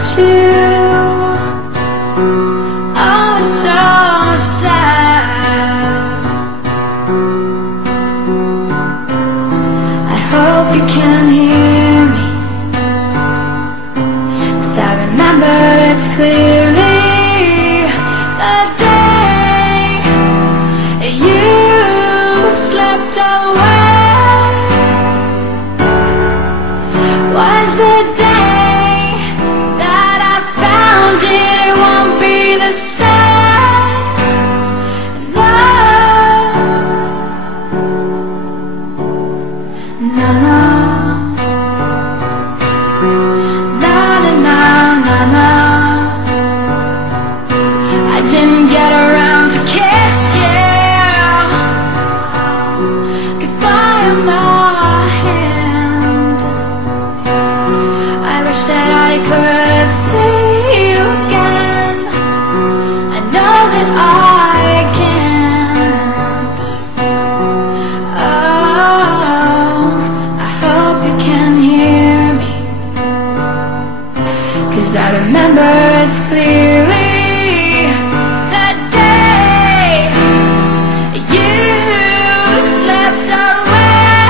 without you. Oh, it's so sad. I hope you can hear me, 'cause I remember it clearly. The day you slipped away was the day that I found it won't be the same. No, no, no, no, no, no, no. I didn't get around to kiss you goodbye on my hand. I wish that I could see you again. I know that I can't. Oh, I hope you can hear me, 'cause I remember it clearly. The day you slipped away,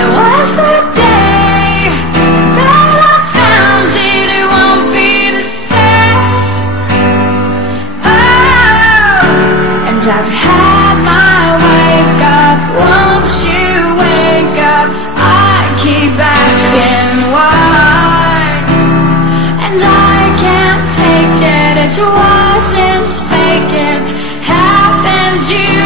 it was the day that I found it won't be the same. Oh, and I've had my wake up, won't you wake up? I keep asking why, and I can't take it. It wasn't fake, it happened. You